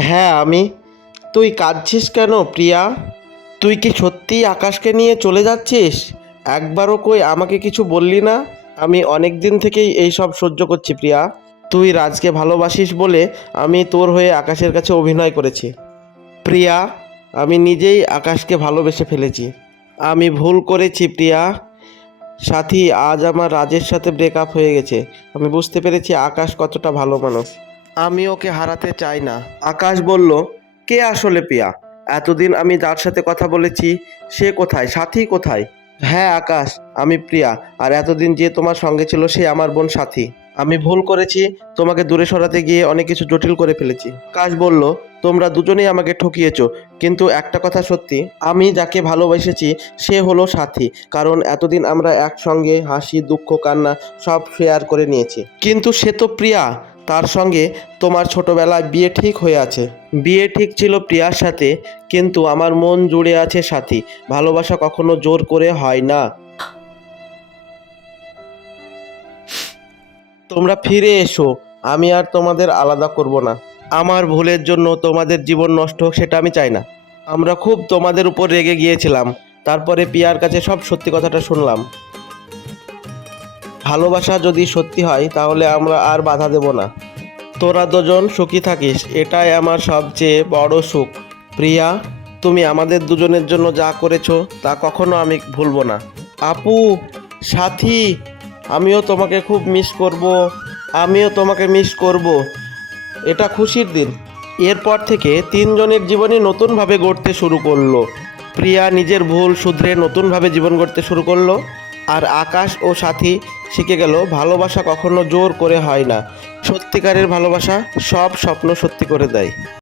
হ্যাঁ আমি। তুই কাঁদছিস কেন প্রিয়া? তুই কি সত্যিই আকাশকে নিয়ে চলে যাচ্ছিস? একবারও কই আমাকে কিছু বললি না? আমি অনেক দিন থেকেই এই সব সহ্য করছি প্রিয়া। তুই রাজকে ভালোবাসিস বলে আমি তোর হয়ে আকাশের কাছে অভিনয় করেছি। প্রিয়া, আমি নিজেই আকাশকে ভালোবেসে ফেলেছি। আমি ভুল করেছি প্রিয়া। সাথী, আজ আমার রাজের সাথে ব্রেকআপ হয়ে গেছে। আমি বুঝতে পেরেছি আকাশ কতটা ভালো মানুষ। আমি ওকে হারাতে চাই না। আকাশ বলল, কে আসলে প্রিয়া? এতদিন আমি যার সাথে কথা বলেছি সে কোথায়? সাথী কোথায়? হ্যাঁ আকাশ, আমি প্রিয়া। আর এতদিন যে তোমার সঙ্গে ছিল সে আমার বোন সাথী। আমি ভুল করেছি, তোমাকে দূরে সরাতে গিয়ে অনেক কিছু জটিল করে ফেলেছি। আকাশ বলল, তোমরা দুজনেই আমাকে ঠকিয়েছো, কিন্তু একটা কথা সত্যি, আমি যাকে ভালোবেসেছি সে হলো সাথী। কারণ এতদিন আমরা একসঙ্গে হাসি দুঃখ কান্না সব শেয়ার করে নিয়েছি। কিন্তু সে তো প্রিয়া, তার সঙ্গে তোমার ছোটবেলায় বিয়ে ঠিক হয়ে আছে। বিয়ে ঠিক ছিল প্রিয়ার সাথে, কিন্তু আমার মন জুড়ে আছে সাথী। ভালোবাসা কখনো জোর করে হয় না। তোমরা ফিরে এসো, আমি আর তোমাদের আলাদা করব না। আমার ভুলের জন্য তোমাদের জীবন নষ্ট হোক সেটা আমি চাই না। আমরা খুব তোমাদের উপর রেগে গিয়েছিলাম, তারপরে পিয়ার কাছে সব সত্যি কথাটা শুনলাম। ভালোবাসা যদি সত্যি হয় তাহলে আমরা আর বাধা দেব না। তোরা দুজন সুখী থাকিস, এটাই আমার সবচেয়ে বড় সুখ। প্রিয়া, তুমি আমাদের দুজনের জন্য যা করেছো তা কখনো আমি ভুলবো না। আপু, সাথী, আমিও তোমাকে খুব মিস করব। আমিও তোমাকে মিস করব। এটা খুশির দিন। এরপর থেকে তিনজনের জীবনই নতুনভাবে গড়তে শুরু করলো। প্রিয়া নিজের ভুল শুধরে নতুনভাবে জীবন গড়তে শুরু করলো। আর আকাশ ও সাথী শিখে গেল ভালোবাসা কখনো জোর করে হয় না। সত্যিকারের ভালোবাসা সব স্বপ্ন সত্যি করে দেয়।